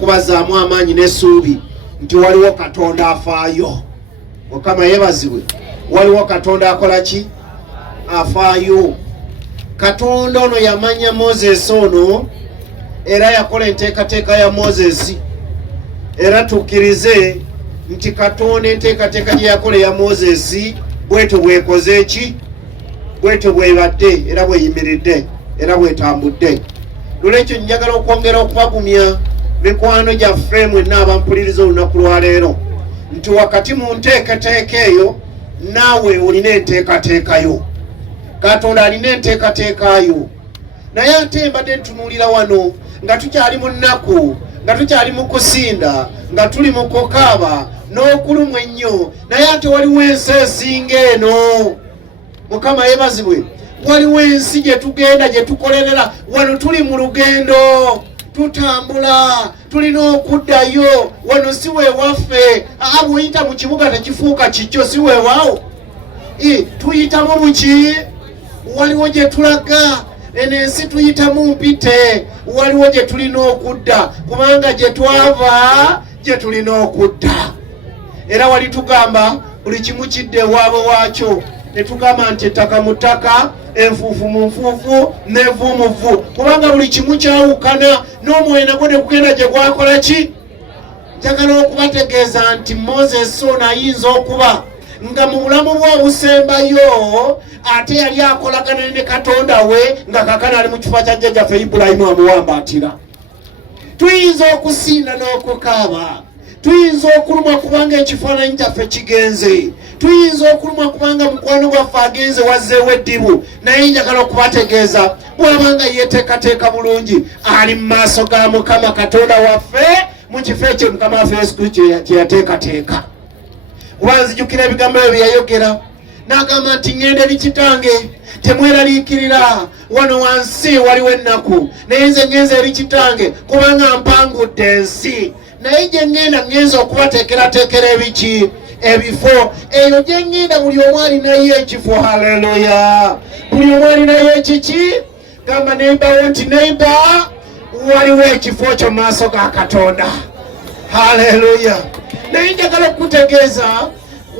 Kubazaamu amaanyi n'essuubi nti waliwo Katonda afaayo. Mukama yeebazibwe. Waliwo Katonda akola ki? Afaayo. Katonda ono yamanya Moses ono era yakola enteekateeka ya Moses. Era tukkirize nti Katonda enteekateeka gye yakola ya Moses bwetyo bwekoze eki? Bwetyo bwebadde era bweyimiridde era bwetambudde. Lwekyo njagala okwongera okubagumya mikwano gyaffe mwenna abampuliriza olunaku lwaleero nti wakati mu nteekateeka eyo naawe olina enteekateekayo. Katonda alina enteekateekayo. Naye ate mbadde ntunuulira wano nga tukyali mu nnaku, nga tukyali mu kusinda, nga tuli mu kukaaba n'okulumwa ennyo, naye ate waliwo ensi esinga eno. Mukama yeebazibwe. Waliwo ensi gye tugenda gye tukolerera. Wano tuli mu lugendo, tutambula, tulina okuddayo. Wano si weewaffe. Bw'oyita mu kibuga tekifuuka kikyo, si weewaawo. Tuyitamu muki? Waliwo gye tulaga. Eno ensi tuyitamu mpite. Waliwo gye tulina okudda, kubanga gye twava gye tulina okudda. Era wali tugamba buli kimu kidde ewaabwe waakyo. Ne tugamba nti ettaka mu ttaka, enfuufu mu nfuufu, n'evvu mu vvu. Kubanga buli kimu kyawukana, n'omwoyo nagwo ne gugenda gye gwakola ki? Njagala okubategeeza nti Moses ono ayinza okuba nga mu bulamu bwe obusembayo ate yali akolagana ne Katonda we nga kakana ali mu kifo kya jjajjaffe Ibulayimu amuwambaatira. Tuyinza okusinda n'okukaaba. Tuyinza okulumwa kubanga ekifaananyi kyaffe kigenze. Tuyinza okulumwa kubanga mukwano gwaffe agenze wazzeewo eddibu. Naye njagala okubategeeza bw'abanga yeeteekateeka bulungi ali mu maaso ga Mukama Katonda waffe mu kifo ekyo Mukama waffe Yesu Kristo kye yateekateeka. Kuba nzijukira ebigambo ebyo bye yayogera n'agamba nti ŋŋenda eri kitange temweraliikirira, wano wansi waliwo ennaku, naye nze ngenze eri kitange kubanga mpangudde ensi. Naye gye ŋŋenda okubateekerateekera ebiki? Ebifo. Eyo gye ŋŋenda buli omu alinayo ekifo. Haleluya. Buli omu alinayo ekiki? Gamba neighbor nti neighbor waliwo ekifo kyo mu maaso ga Katonda. Haleluya. Naye njagala okukutegeeza,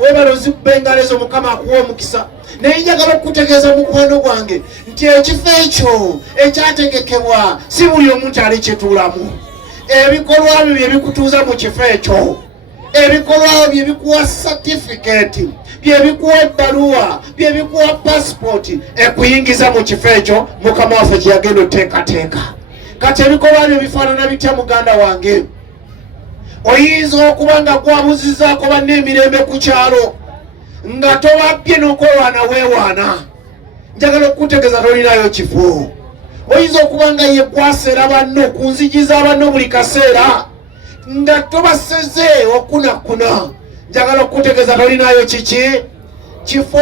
weebale ozikuba engalo ezo Mukama akuwa omukisa. Naye njagala okukutegeeza mukwano gwange nti ekifo ekyo ekyategekebwa si buli omuntu ali kituulamu. Ebikolwa byo bye bikutuuza mu kifo ekyo. Ebikolwa bye bikuwa certificate, bye bikuwa ebbaluwa, bye bikuwa passport ekuyingiza mu kifo ekyo Mukama waffe kye yagenda oteekateeka. Kati ebikolwa byo bifaanana bitya muganda wange? Oyinza okuba nga gwabuzizaako banne emirembe ku kyalo nga tobabbye n'okwewaan weewaana. Njagala okukutegeeza tolinayo kifo. Oyinza okuba nga ye gwaseera banno ku nzigi za banno buli kaseera nga tobaseze okunakuna. Njagala okukutegeeza tolinayo kiki? Kifo.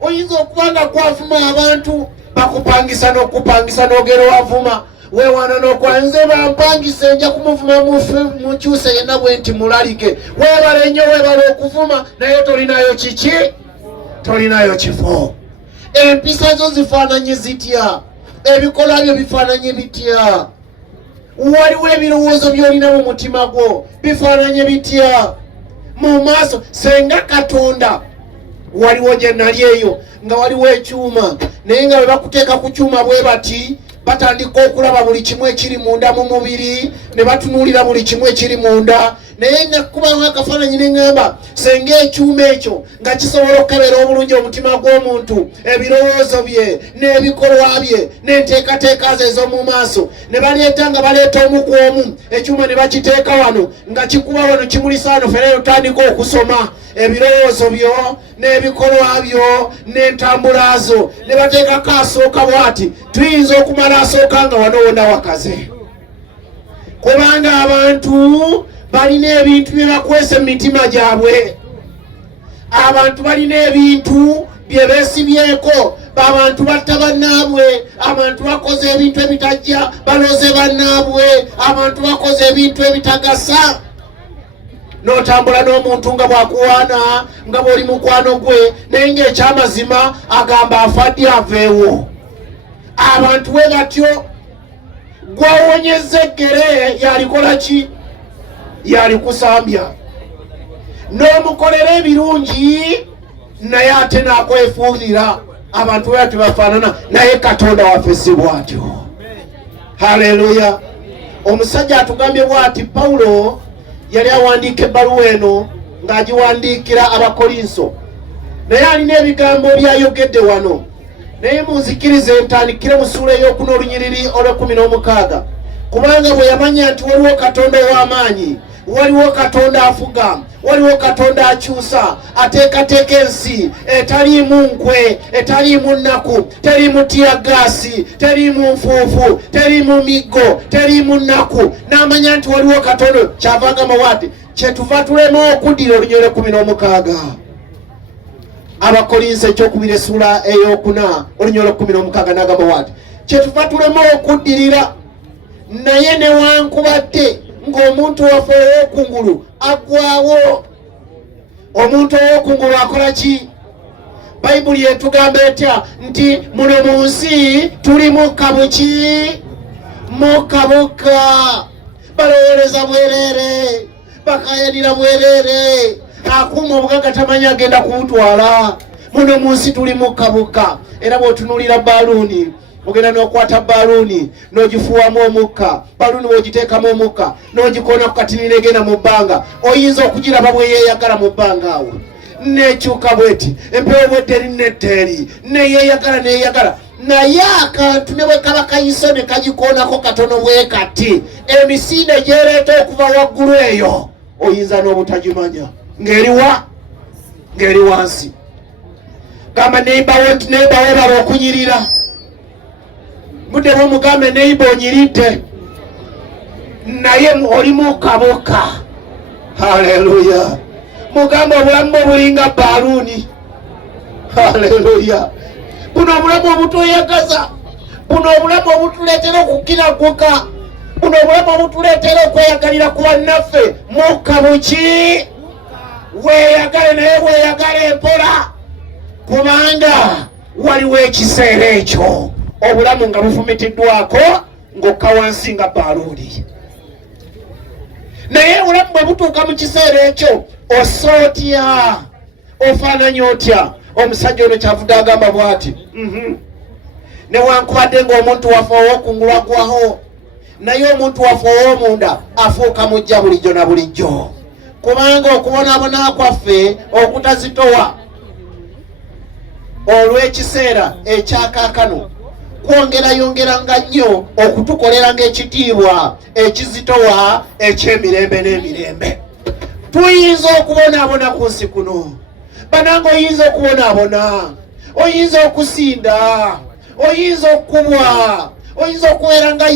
Oyinza okuba nga gwavuma abantu bakupangisa n'okupangisa n'ogera wavuma weewaana n'okola nze bampangise nja kumuvuma mukyuse yenna bwe nti mulalike. Weebale nnyo, weebale okuvuma, naye tolinayo kiki? Tolinayo kifo. Empisa zo zifaananye zitya? Ebikolwa byo bifaananye bitya? Waliwo ebirowoozo by'olina mu mutima gwo bifaananye bitya? Mu maaso senga Katonda waliwo gye nali eyo nga waliwo ekyuma, naye nga bwe bakuteeka ku kyuma bwe bati batandika okulaba buli kimu ekiri munda mu mubiri, ne batunuulira buli kimu ekiri munda, naye nakubawo akafaananyi ne ŋŋamba senga ekyuma ekyo nga kisobola okukebera obulungi omutima gw'omuntu, ebirowoozo bye n'ebikolwa bye n'enteekateeka ze ez'omu maaso, ne baleeta nga baleeta omu ku omu ekyuma ne bakiteeka wano nga kikuba wano kimulisa wano fena otandika okusoma ebirowoozo byo n'ebikolwa byo n'entambula zo, ne bateekako asooka bw'ati. Tuyinza okumala asooka nga wano wonna wakaze, kubanga abantu balina ebintu bye bakwesa mu mitima gyabwe. Abantu balina ebintu bye beesibyeko. Abantu batta bannaabwe, abantu bakoze ebintu ebitajja baloze bannaabwe, abantu bakoze ebintu ebitagasa. N'otambula n'omuntu nga bw'akuwaana nga bw'oli mukwano gwe, naye ng'ekyamazima agamba afadde aveewo. Abantu bwe batyo. Gwawonyeza eggere yalikola ki? Yalikusambya. N'omukolera ebirungi naye ate n'akwefuulira. Abantu bwe tebafaanana, naye Katonda waffe si bw'atyo. Haleluya. Omusajja atugambye bw'ati, Pawulo yali awandiika ebbaluwa eno ng'agiwandiikira Abakolinso, naye alina ebigambo byayogedde wano. Naye munzikirize ntandikire mu ssuula ey'okuna olunyiriri olw'16, kubanga bwe yamanya nti waliwo Katonda ow'amaanyi, waliwo Katonda afuga, waliwo Katonda akyusa, ateekateeka ensi etaliimu nkwe, etaliimu nnaku, teriimu tiyagaasi, teriimu nfuufu, teriimu miggo, teriimu nnaku, n'amanya nti waliwo Katonda. Kyava agamba bw'ati, kyetuva tulema okuddira olunyiriri 16. Abakolinso ekyokubiri essula ey'okuna olunyiriri 16 n'agamba bw'ati, kyetuva tulema okuddirira, naye newankubadde ng'omuntu waffe ow'okungulu aggwawo. Omuntu ow'okungulu akola ki? Bayibuli etugamba etya? Nti muno mu nsi tuli mukka buki? Mukka bukka. Balowooleza bwereere, bakayanira bwereere, akuuma obugagga tamanya agenda kuwutwala. Muno mu nsi tuli mukka bukka. Era bw'otunuulira baaluuni, ogenda n'okwata baaluuni n'ogifuwamu omukka, baaluuni bw'ogiteekamu omukka n'ogikoona ku katini negenda mu bbanga, oyinza okugiraba bwe yeeyagala mu bbanga awo. Nekyuka bweti, empewo bwedde eri netteeri, neyeeyagala neeyagala. Naye akantu ne bwe kaba kayiso ne kagikoonako katono bwe kati, emisinde gyereeta okuva waggulu eyo oyinza n'obutagimanya ng'eriwa? Ng'eri wansi. Gamba neibawo nti neibawo baba okunyirira. Budde bw'omugambe neiba onyiridde, naye oli mukka bukka. Haleluya. Mugambe obulamu obulinga baaluuni. Haleluya. Buno obulamu obutweyagaza, buno obulamu obutuleetera okukiraguka, buno obulamu obutuleetera okweyagalira ku bannaffe. Mukka buki? Weeyagale, naye weeyagale empola, kubanga waliwo ekiseera ekyo obulamu nga bufumitiddwako ng'okka wansi nga baaluuli. Naye obulamu bwe butuuka mu kiseera ekyo ossa otya? Ofaananya otya? Omusajja ono kyavudde agamba bw'ati, newankubadde ng'omuntu waffe ow'okungulu aggwaho, naye omuntu waffe ow'omunda afuuka mujja bulijjo na bulijjo, kubanga okubonaabona kwaffe okutazitowa olw'ekiseera ekyakaakano kwongerayongeranga nnyo okutukolera ng'ekitiibwa ekizitowa eky'emirembe n'emirembe. Tuyinza okubonaabona ku nsi kuno, banange oyinza okubonaabona, oyinza okusinda, oyinza okukubwa, oyinza okubeera nga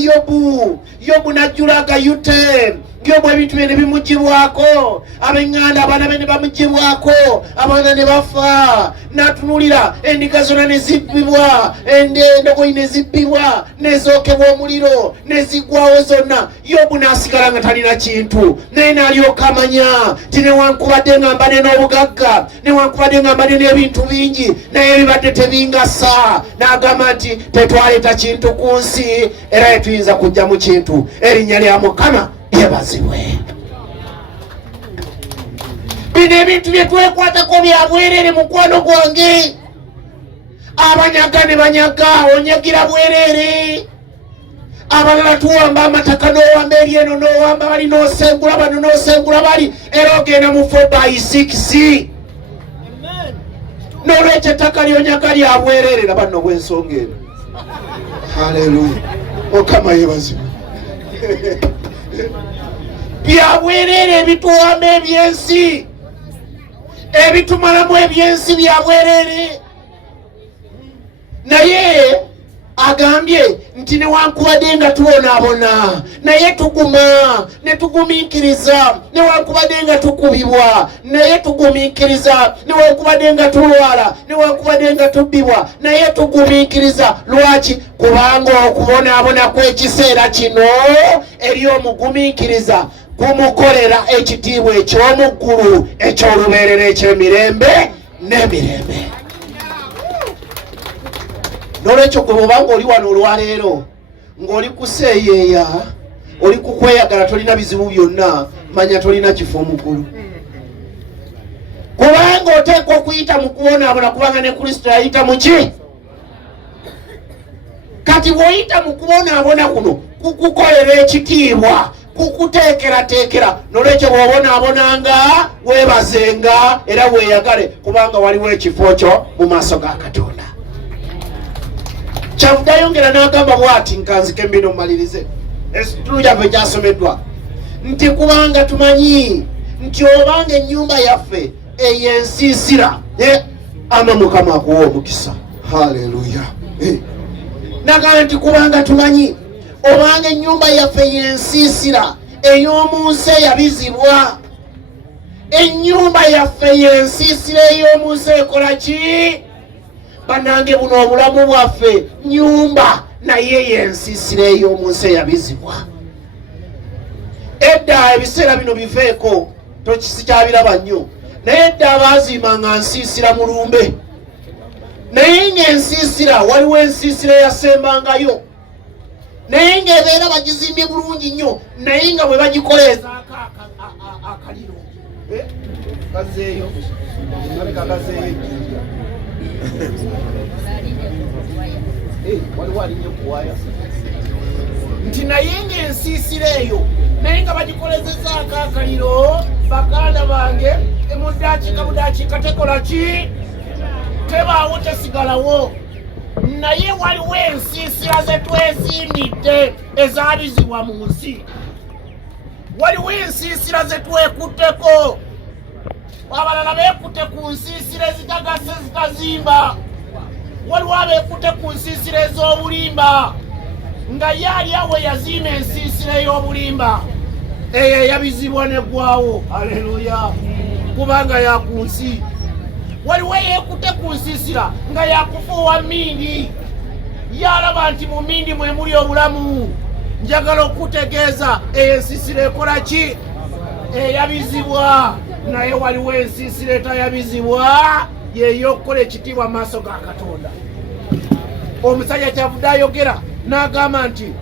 Yobu najjulaga yute, Yobu ebintu bye ne bimugibwako, ab'eŋŋanda abaana be ne bamugibwako, abaana ne bafa, n'atunulira endiga zonna ne zibbibwa, endogoyi ne zibbibwa, n'ezookebwa omuliro, ne ziggwawo zonna. Yobu n'asigala nga talina kintu, naye n'alyoka amanya ti newankubadde nga mbadde n'obugagga, newankubadde nga mbadde n'ebintu bingi, naye ebibadde tebingasa. N'agamba nti tetwaleeta kintu ku nsi, era tetuyinza kujja mu kintu. Erinnya lya Mukama lyebazibwe. Bino ebintu bye twekwatako bya bwereere, mukwano gwange. Abanyaga ne banyaga, onyagira bwereere. abalala tuwamba amataka n'owamba eri eno n'owamba bali n'osengula bano n'osengula bali era ogenda mu 4x6 n'olwekyo ettaka lyonyaga lyabwererera banno bw'ensonga eno. Haleluya, Mukama yebazibwe. Byabwerere ebituwamba ebyensi, ebitumalamu ebyensi byabwerere. Naye agambye nti newankubadde nga tubonaabona naye tuguma ne tugumiikiriza, newankubadde nga tukubibwa naye tugumiikiriza, newankubadde nga tulwala, newankubadde nga tubbibwa naye tugumiikiriza. Lwaki? Kubanga okubonaabona kw'ekiseera kino eri omugumiikiriza kumukolera ekitiibwa eky'omuggulu eky'olubeerera eky'emirembe n'emirembe. Nolwekyo gwe bw'obanga oli wano olwaleero ng'oli kuseeyeeya, oli kukweyagala, tolina bizibu byonna, manya tolina kifo omugulu. Kubanga oteekwa okuyita mu kubonaabona, kubanga ne Kristo yayita mu ki? Kati bw'oyita mu kubonaabona kuno kukukolera ekitiibwa, kukuteekerateekera. Nolwekyo bw'obonaabonanga weebazenga era weeyagale, kubanga waliwo ekifo kyo mu maaso ga Katonda. Kyavuga yongera n'agamba bw'ati, nkanzike mbino mmalirize ekitundu kyaffe kyasomeddwa nti kubanga tumanyi nti obanga ennyumba yaffe ey'ensiisira ama Mukama akuwa omukisa. Haleluya. Nagamba nti kubanga tumanyi obanga ennyumba yaffe y'ensiisira ey'omu nsi eyabizibwa. Ennyumba yaffe y'ensiisira ey'omu nsi ekola ki? Banange buno obulamu bwaffe nyumba naye y'ensiisira ey'omu nsi eyabizibwa. Edda ebiseera bino biveeko, tokisikyabiraba nnyo, naye edda abaazimanga nsiisira mulumbe, naye ng'ensiisira waliwo ensiisira eyasembangayo, naye ng'ebeera bagizimbye bulungi nnyo, naye nga bwe bagikoleezaako akaliro gazeeyo aleka gazeeyo waliwo alinye kuwaya nti naye ng'ensiisira eyo naye nga bagikolezezaako akaliro. Baganda bange mudakiika tekola ki? Tebaawo, tesigalawo. Naye waliwo ensiisira ze twezimbidde ezaabizibwa mu nsi. Waliwo ensiisira ze twekutteko. Abalala beekutte ku nsiisira ezitagase zitazimba. Waliwo abeekutte ku nsiisira ez'obulimba, nga ye ali awo yazimba ensiisira ey'obulimba eyo eyabizibwa neggwawo. Haleluya, kubanga yaku nsi. Waliwo eyeekutte ku nsiisira nga yakufuuwa mmindi, yalaba nti mu mmindi mwe muli obulamu. Njagala okutegeeza eyo ensiisira ekola ki? Eyabizibwa. Naye waliwo ensiisira etayabizibwa, yeeyokukola ekitiibwa mu maaso ga Katonda. Omusajja kyavudde ayogera n'agamba nti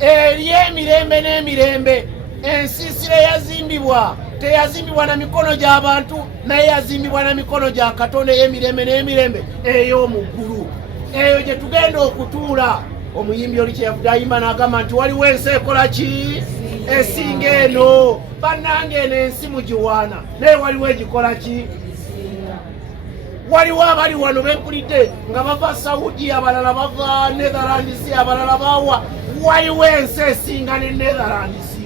eri emirembe n'emirembe ensiisira eyazimbibwa teyazimbibwa na mikono gy'abantu, naye yazimbibwa na mikono gya Katonda ey'emirembe n'emirembe ey'omu ggulu. Eyo gye tugenda okutuula. Omuyimbi oli kyeyavudde ayimba n'agamba nti waliwo ensi ekola ki? Esinga eno. Bannange eno ensi mugiwaana, naye waliwo egikola ki? Waliwo abali wano bempulidde nga bava Saudi, abalala bava Netherlands, abalala bawa. Waliwo ensi esinga ne Netherlands.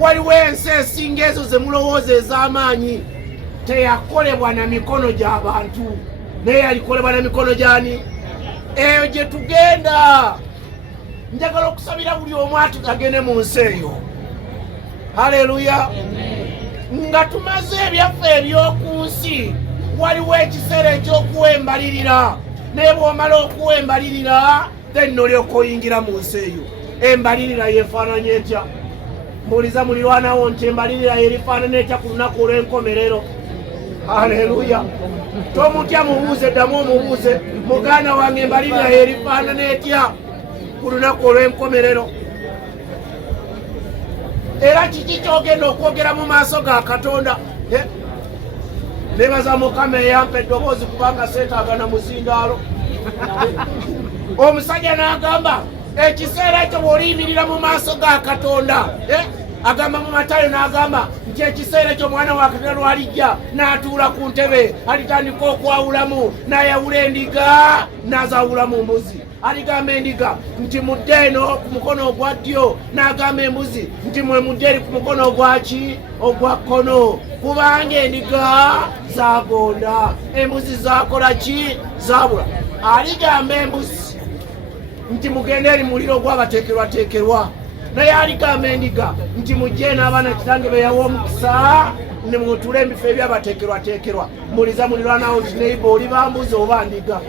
Waliwo ensi esinga ezo ze mulowooza ez'amaanyi. Teyakolebwa na mikono gy'abantu, naye yalikolebwa na mikono gy'ani? Eyo gye tugenda. Njagala okusabira buli omu agende mu nsi eyo. Haleluya. Nga tumaze ebyaffe eby'oku nsi, waliwo ekiseera eky'okuwa embalirira. Naye bw'omala okuwa embalirira, then olyoka oyingira mu nsi eyo. Embalirira yeefaananya etya? Mbuuliza mulirwanawo nti embalirira yerifaanana etya ku lunaku olw'enkomerero? Haleluya. Tomutya mubuuze, ddamu omubuuze. Muganda wange embalirira yerifaanana etya ku lunaku olw'enkomerero? Era kiki kyogenda okwogera mu maaso ga Katonda? Nebaza Mukama eyampa eddoboozi kubanga seetaaga na muzindaalo. Omusajja n'agamba ekiseera ekyo bw'oliyimirira mu maaso ga Katonda agamba mu Matayo n'agamba nti ekiseera ekyo omwana wa Katonda lwalijja n'atuula ku ntebe alitandika okwawulamu n'ayawula endiga n'azaawula mu mbuzi. Aligamba endiga nti mudde eno ku mukono ogwa ddyo, n'agamba embuzi nti mwe mudde eri ku mukono ogwaki ogwa kkono, kubanga endiga zagonda, embuzi zakola ki? Zaabula. Aligamba embuzi nti mugende eri muliro gw'abateekerwateekerwa, naye aligamba endiga nti mujje n'abaana kitange beyawa omukisa ne mutuule ebifo ebyabateekerwateekerwa. Mbuliza muliraanaawo nti neiba oli bambuzi oba ndiga?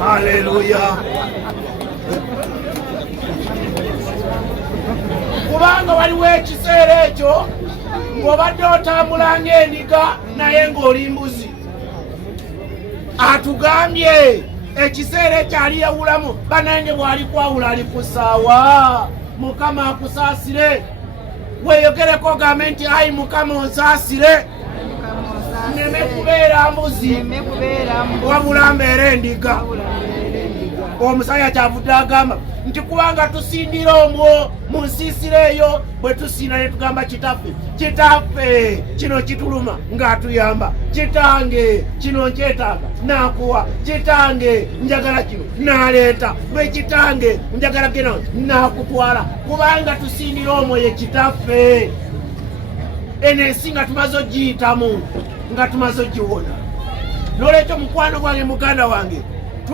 Haleluya. Kubanga waliwo ekiseera ekyo ng'obadde otambula ng'endiga naye ng'oli mbuzi. Atugambye ekiseera ekyo aliyawulamu banange bw'ali kwawula ali kusaawa. Mukama akusaasire. Weeyogereko ogambe nti ayi Mukama onsaasire, nneme kubeera mbuzi wabula mbeere endiga. Omusajja kyavudde agamba nti kubanga tusindira omwo mu nsiisira eyo, bwe tusinda ne tugamba kitaffe, kitaffe kino kituluma ng'atuyamba, kitange kino nkyetaaga n'akuwa, kitange njagala kino n'aleeta, bwe kitange njagala kino n'akutwala, kubanga tusindira omwo ye kitaffe. Eno ensi nga tumaze ogiyitamu, nga tumaze ogiwona. N'olwekyo mukwano gwange, muganda wange,